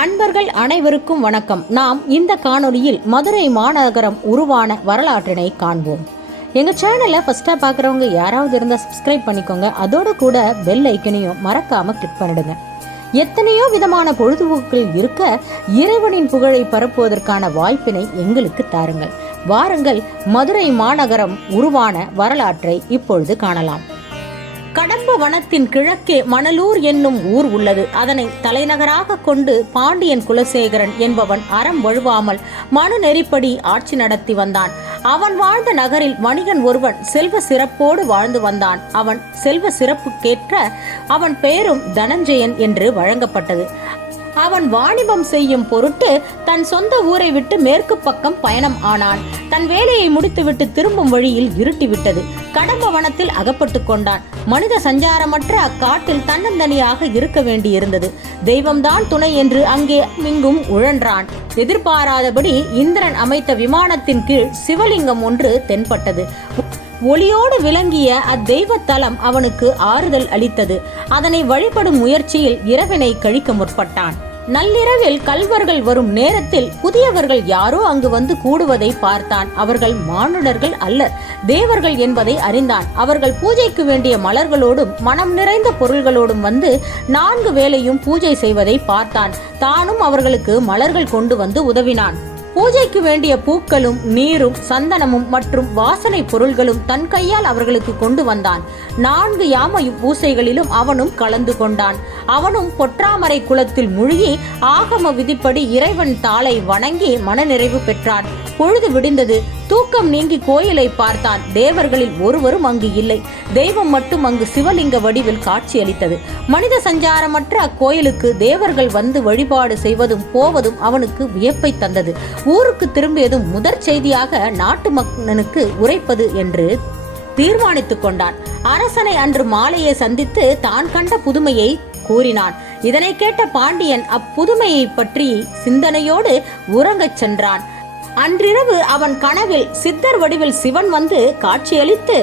அன்பர்கள் அனைவருக்கும் வணக்கம். நாம் இந்த காணொளியில் மதுரை மாநகரம் உருவான வரலாற்றினை காண்போம். எங்கள் சேனலை ஃபஸ்ட்டாக பார்க்குறவங்க யாராவது இருந்தால் சப்ஸ்கிரைப் பண்ணிக்கோங்க. அதோடு கூட பெல் ஐக்கனையும் மறக்காமல் கிளிக் பண்ணிடுங்க. எத்தனையோ விதமான பொழுதுபோக்குகள் இருக்க இறைவனின் புகழை பரப்புவதற்கான வாய்ப்பினை எங்களுக்கு தாருங்கள். வாருங்கள், மதுரை மாநகரம் உருவான வரலாற்றை இப்பொழுது காணலாம். கடம்ப வனத்தின் கிழக்கே மணலூர் என்னும் ஊர் உள்ளது. அதனை தலைநகராக கொண்டு பாண்டியன் குலசேகரன் என்பவன் அறம் வழுவாமல் மனு நெறிப்படி ஆட்சி நடத்தி வந்தான். அவன் வாழ்ந்த நகரில் வணிகன் ஒருவன் செல்வ சிறப்போடு வாழ்ந்து வந்தான். அவன் செல்வ சிறப்புக்கேற்ற அவன் பெயரும் தனஞ்சயன் என்று வழங்கப்பட்டது. அவன் வாணிபம் செய்யும் பொருட்டு தன் சொந்த ஊரை விட்டு மேற்கு பக்கம் பயணம் ஆனான். தன் வேலையை முடித்துவிட்டு திரும்பும் வழியில் இருட்டிவிட்டது. கடம்ப வனத்தில் அகப்பட்டு கொண்டான். மனித சஞ்சாரமற்ற அக்காட்டில் தன்னந்தனியாக இருக்க வேண்டியிருந்தது. தெய்வம்தான் துணை என்று அங்கே இங்கும் உழன்றான். எதிர்பாராதபடி இந்திரன் அமைத்த விமானத்தின் கீழ் சிவலிங்கம் ஒன்று தென்பட்டது. ஒளியோடு விளங்கிய அத்தெய்வ தலம் அவனுக்கு ஆறுதல் அளித்தது. அதனை வழிபடும் முயற்சியில் இரவினை கழிக்க முற்பட்டான். நள்ளிரவில் கல்வர்கள் வரும் நேரத்தில் புதியவர்கள் யாரோ அங்கு வந்து கூடுவதை பார்த்தான். அவர்கள் மானுடர்கள் அல்ல, தேவர்கள் என்பதை அறிந்தான். அவர்கள் பூஜைக்கு வேண்டிய மலர்களோடும் மனம் நிறைந்த பொருள்களோடும் வந்து 4 வேளையும் பூஜை செய்வதை பார்த்தான். தானும் அவர்களுக்கு மலர்கள் கொண்டு வந்து உதவினான். பூஜைக்கு வேண்டிய பூக்களும் நீரும் சந்தனமும் மற்றும் வாசனை பொருள்களும் தன் கையால் அவர்களுக்கு கொண்டு வந்தான். 4 யாம பூசைகளிலும் அவனும் கலந்து கொண்டான். அவனும் பொற்றாமரை குளத்தில் முழுகி ஆகம விதிப்படி இறைவன் தாளை வணங்கி மனநிறைவு பெற்றான். பொழுது விடிந்தது. தூக்கம் நீங்கி கோயிலை பார்த்தான். தேவர்களில் ஒருவரும் அங்கு இல்லை. தெய்வம் மட்டும் அங்கு சிவலிங்க வடிவில் காட்சியளித்தது. மனித சஞ்சாரமற்ற அக்கோயிலுக்கு தேவர்கள் வந்து வழிபாடு செய்வதும் போவதும் அவனுக்கு வியப்பை தந்தது. ஊருக்கு திரும்பியதும் முதற் செய்தியாக நாட்டு மக்களுக்கு உரைப்பது என்று தீர்மானித்துக் கொண்டான். அரசனை அன்று மாலையை சந்தித்து தான் கண்ட புதுமையை கூறினான். இதனை கேட்ட பாண்டியன் அப்புதுமையை பற்றி சிந்தனையோடு உறங்கச் சென்றான். அன்றிரவு அவன் கனவில் சித்தர் வடிவில் சிவன் வந்து காட்சியளித்து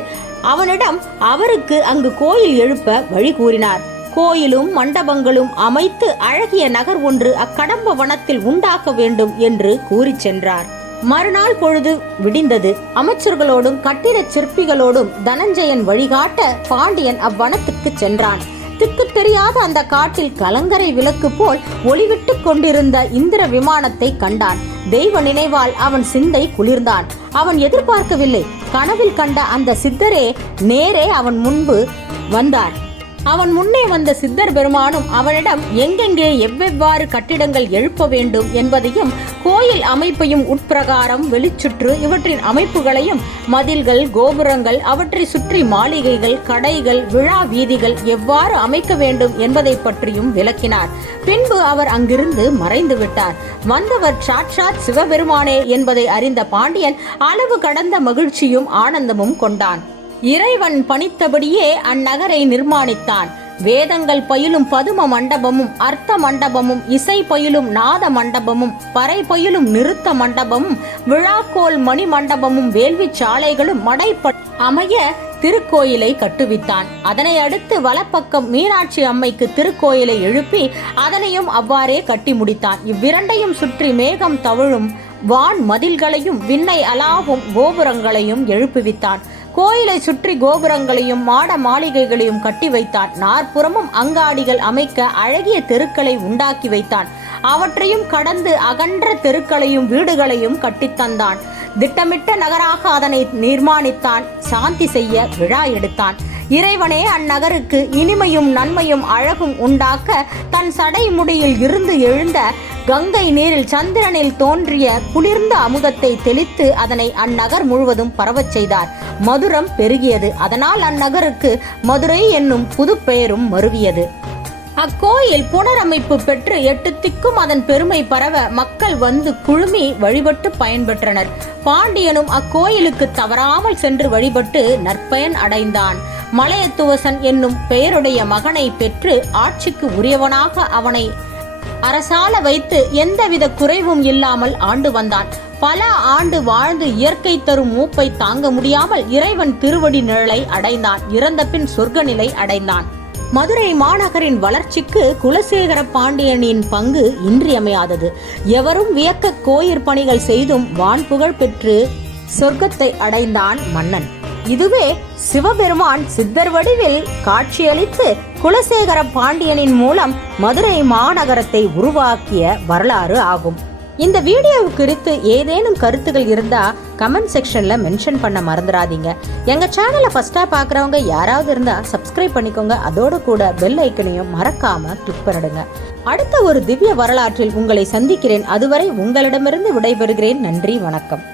அவனிடம் அவருக்கு அங்கு கோயில் எழுப்ப வழி கூறினார். கோயிலும் மண்டபங்களும் அமைத்து அழகிய நகர் ஒன்று அக்கடம்ப வனத்தில் உண்டாக்க வேண்டும் என்று கூறி சென்றார். மறுநாள் பொழுது விடிந்தது. அமைச்சர்களோடும் கட்டிடச் சிற்பிகளோடும் தனஞ்சயன் வழிகாட்ட பாண்டியன் அவ்வனத்துக்கு சென்றான். திக்கு தெரியாத அந்த காட்டில் கலங்கரை விளக்கு போல் ஒளிவிட்டு கொண்டிருந்த இந்திர விமானத்தை கண்டான். தெய்வ நினைவால் அவன் சிந்தை குளிர்ந்தான். அவன் எதிர்பார்க்கவில்லை. கனவில் கண்ட அந்த சித்தரே நேரே அவன் முன்பு வந்தார். அவன் முன்னே வந்த சித்தர் பெருமானும் அவனிடம் எங்கெங்கே எவ்வெவ்வாறு கட்டிடங்கள் எழுப்ப வேண்டும் என்பதையும் கோயில் அமைப்பையும் உட்பிரகாரம் வெளிச்சுற்று இவற்றின் அமைப்புகளையும் மதில்கள் கோபுரங்கள் அவற்றை சுற்றி மாளிகைகள் கடைகள் விழா வீதிகள் எவ்வாறு அமைக்க வேண்டும் என்பதை பற்றியும் விளக்கினார். பின்பு அவர் அங்கிருந்து மறைந்து விட்டார். வந்தவர் சாட்சாத் சிவபெருமானே என்பதை அறிந்த பாண்டியன் அளவு கடந்த மகிழ்ச்சியும் ஆனந்தமும் கொண்டான். இறைவன் பணித்தபடியே அந்நகரை நிர்மாணித்தான். வேதங்கள் பயிலும் பதும மண்டபமும் அர்த்த மண்டபமும் இசை பயிலும் நாத மண்டபமும் பறை பயிலும் நிறுத்த மண்டபமும் விழாக்கோல் மணி மண்டபமும் வேள்வி சாலைகளும் மடைப்ப அமைய திருக்கோயிலை கட்டுவித்தான். அதனை அடுத்து வலப்பக்கம் மீனாட்சி அம்மைக்கு திருக்கோயிலை எழுப்பி அதனையும் அவ்வாறே கட்டி முடித்தான். இவ்விரண்டையும் சுற்றி மேகம் தவழும் வான் மதில்களையும் விண்ணை அலாவும் கோபுரங்களையும் எழுப்புவித்தான். கோயிலை சுற்றி கோபுரங்களையும் மாட மாளிகைகளையும் கட்டி வைத்தான். 4 புறமும் அங்காடிகள் அமைக்க அழகிய தெருக்களை உண்டாக்கி வைத்தான். அவற்றையும் கடந்து அகன்ற தெருக்களையும் வீடுகளையும் கட்டித்தந்தான். திட்டமிட்ட நகராக அதனை நிர்மாணித்தான். சாந்தி செய்ய விழா எடுத்தான். இறைவனே அந்நகருக்கு இனிமையும் நன்மையும் அழகும் உண்டாக்க தன் சடைமுடியில் இருந்து எழுந்த கங்கை நீரில் சந்திரனில் தோன்றிய குளிர்ந்த அமுதத்தை தெளித்து அதனை அந்நகர் முழுவதும் பரவச் செய்தார். மதுரம் பெருகியது. அதனால் அந்நகருக்கு மதுரை என்னும் புது பெயரும் மருவியது. அக்கோயில் புனரமைப்பு பெற்று 8 திக்கும் அதன் பெருமை பரவ மக்கள் வந்து குழுமி வழிபட்டு பயன்பெற்றனர். பாண்டியனும் அக்கோயிலுக்கு தவறாமல் சென்று வழிபட்டு நற்பயன் அடைந்தான். மலையத்துவசன் என்னும் பெயருடைய மகனை பெற்று ஆட்சிக்கு உரியவனாக அவனை அரசால வைத்து எந்தவித குறைவும் இல்லாமல் ஆண்டு வந்தான். பல ஆண்டு வாழ்ந்து இயற்கை தரும் மூப்பை தாங்க முடியாமல் இறைவன் திருவடி நிழலை அடைந்தான். இறந்த பின் சொர்க்க நிலை அடைந்தான். மதுரை மாநகரின் வளர்ச்சிக்கு குலசேகர பாண்டியனின் பங்கு இன்றியமையாதது. எவரும் வியக்க கோயிற் பணிகள் செய்தும் வான்புகழ் பெற்று சொர்க்கத்தை அடைந்தான் மன்னன். இதுவே சிவபெருமான் சித்தர் வடிவில் காட்சியளித்து குலசேகர பாண்டியனின் மூலம் மதுரை மாநகரத்தை உருவாக்கிய வரலாறு ஆகும். இந்த வீடியோ குறித்து ஏதேனும் கருத்துகள் இருந்தா கமெண்ட் செக்ஷன்ல மென்ஷன் பண்ண மறந்துடாதீங்க. எங்க சேனலை ஃபர்ஸ்டா பாக்குறவங்க யாராவது இருந்தா சப்ஸ்கிரைப் பண்ணிக்கோங்க. அதோடு கூட பெல் ஐக்கனையும் மறக்காம கிளிக் பண்ணிடுங்க. அடுத்த ஒரு திவ்ய வரலாற்றில் உங்களை சந்திக்கிறேன். அதுவரை உங்களிடமிருந்து விடைபெறுகிறேன். நன்றி, வணக்கம்.